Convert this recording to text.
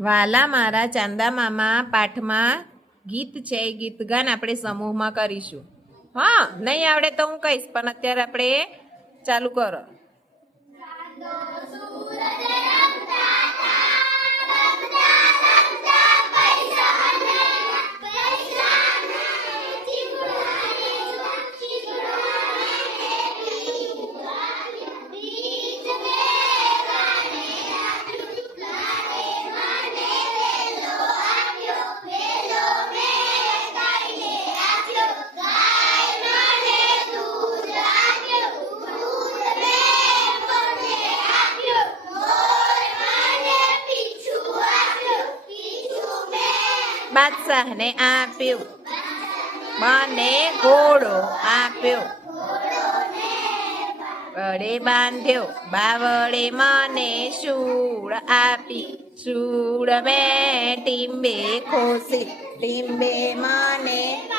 વાલા મારા ચાંદા મામા પાઠમાં ગીત છે, એ ગીત ગાન આપણે સમૂહમાં કરીશું. હા, નહીં આવડે તો હું કહીશ, પણ અત્યારે આપણે ચાલુ કરો. બાદશાહને આપ્યું. મને ઘોડો આપ્યો. વડે બાંધ્યો. બાવળે મને શૂળ આપી. શૂળ મેં ટીંબે ખોસી. ટીંબે મને